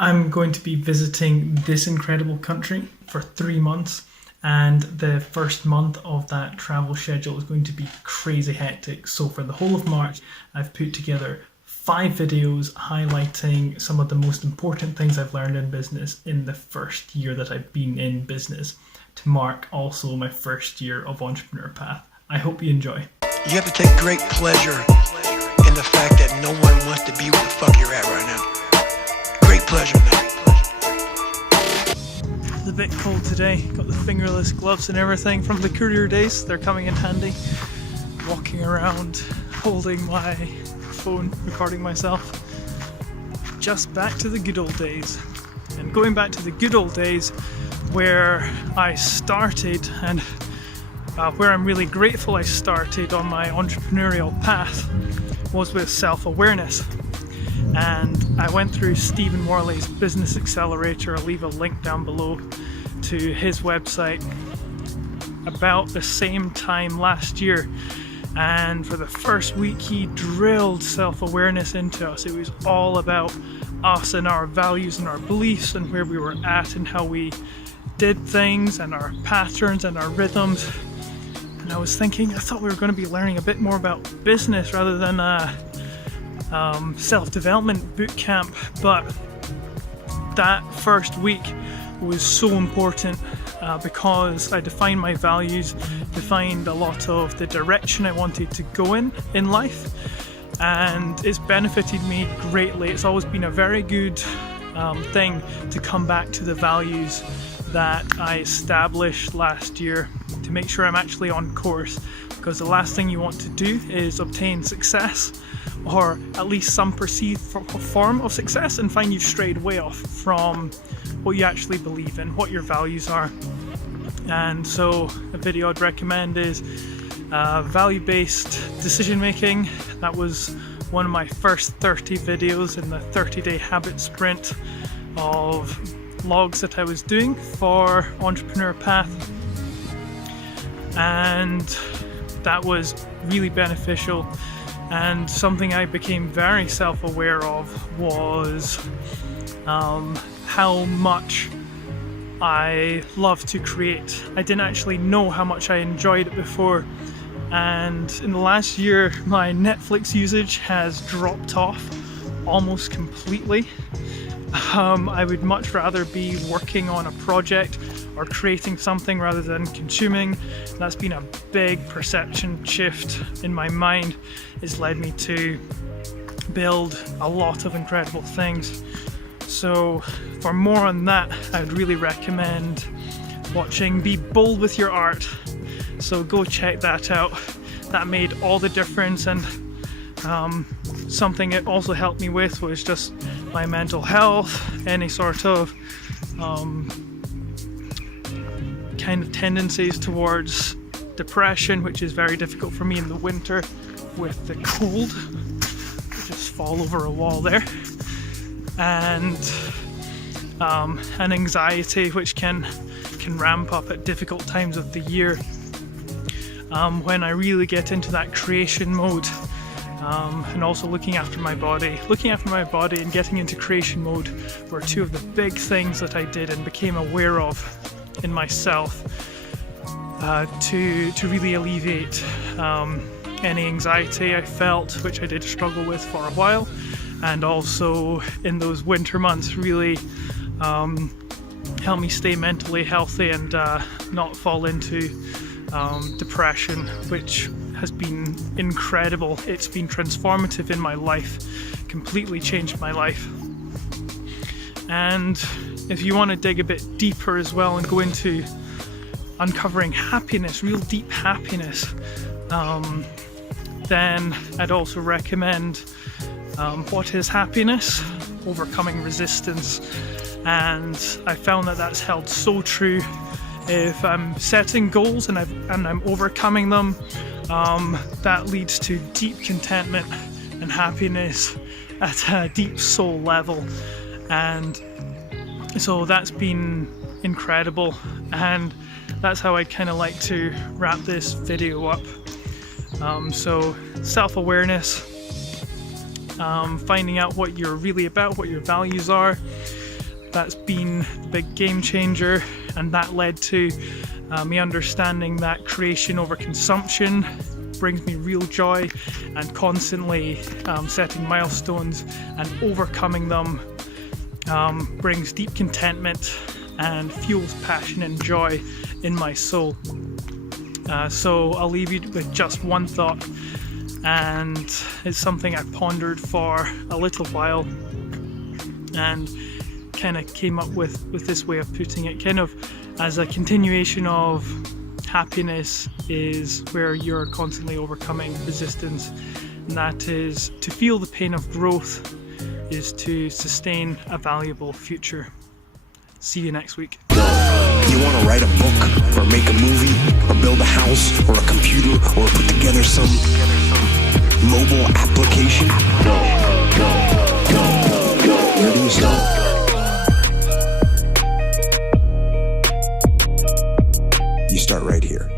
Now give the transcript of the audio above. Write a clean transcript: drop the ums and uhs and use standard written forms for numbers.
I'm going to be visiting this incredible country for 3 months, and the first month of that travel schedule is going to be crazy hectic. So for the whole of March, I've put together 5 videos highlighting some of the most important things I've learned in business in the first year that I've been in business, to mark also my first year of Entrepreneur Path. I hope you enjoy. You have to take great pleasure in the fact that no one wants to be where the fuck you're at right now. Great pleasure in that. It's a bit cold today. Got the fingerless gloves and everything from the courier days. They're coming in handy. Walking around, holding my phone, recording myself. Just back to the good old days. And going back to the good old days where I started, and where I'm really grateful I started on my entrepreneurial path, was with self-awareness. And I went through Stephen Worley's Business Accelerator. I'll leave a link down below to his website about the same time last year. And for the first week, he drilled self-awareness into us. It was all about us and our values and our beliefs and where we were at and how we did things and our patterns and our rhythms. And I was thinking, I thought we were going to be learning a bit more about business rather than self-development boot camp, but that first week was so important because I defined my values, defined a lot of the direction I wanted to go in life, and it's benefited me greatly. It's always been a very good thing to come back to the values that I established last year to make sure I'm actually on course, because the last thing you want to do is obtain success, or at least some perceived form of success, and find you've strayed way off from what you actually believe in, what your values are. And so a video I'd recommend is value-based decision making. That was one of my first 30 videos in the 30-day habit sprint of vlogs that I was doing for Entrepreneur Path, and that was really beneficial. And something I became very self-aware of was how much I love to create. I didn't actually know how much I enjoyed it before, and in the last year my Netflix usage has dropped off almost completely. I would much rather be working on a project or creating something rather than consuming. That's been a big perception shift in my mind. It's led me to build a lot of incredible things. So for more on that, I would really recommend watching Be Bold with Your Art. So go check that out. That made all the difference, and something it also helped me with was just my mental health, any sort of kind of tendencies towards depression, which is very difficult for me in the winter with the cold. I just fall over a wall there. And anxiety, which can ramp up at difficult times of the year. When I really get into that creation mode, and also looking after my body and getting into creation mode were two of the big things that I did and became aware of in myself to really alleviate any anxiety I felt, which I did struggle with for a while, and also in those winter months really helped me stay mentally healthy and not fall into depression, which has been incredible. It's been transformative in my life, completely changed my life. And if you want to dig a bit deeper as well and go into uncovering happiness, real deep happiness, then I'd also recommend What is Happiness? Overcoming Resistance. And I found that that's held so true. If I'm setting goals and I'm overcoming them, that leads to deep contentment and happiness at a deep soul level. And so that's been incredible, and that's how I kind of like to wrap this video up. So self-awareness, finding out what you're really about, what your values are, that's been the big game changer, and that led to me understanding that creation over consumption brings me real joy, and constantly setting milestones and overcoming them brings deep contentment and fuels passion and joy in my soul. So I'll leave you with just one thought, and it's something I pondered for a little while and kind of came up with this way of putting it, kind of as a continuation of happiness is where you're constantly overcoming resistance, and that is to feel the pain of growth is to sustain a valuable future. See you next week. You want to write a book, or make a movie, or build a house, or a computer, or put together some mobile application? Where do you start? You start right here.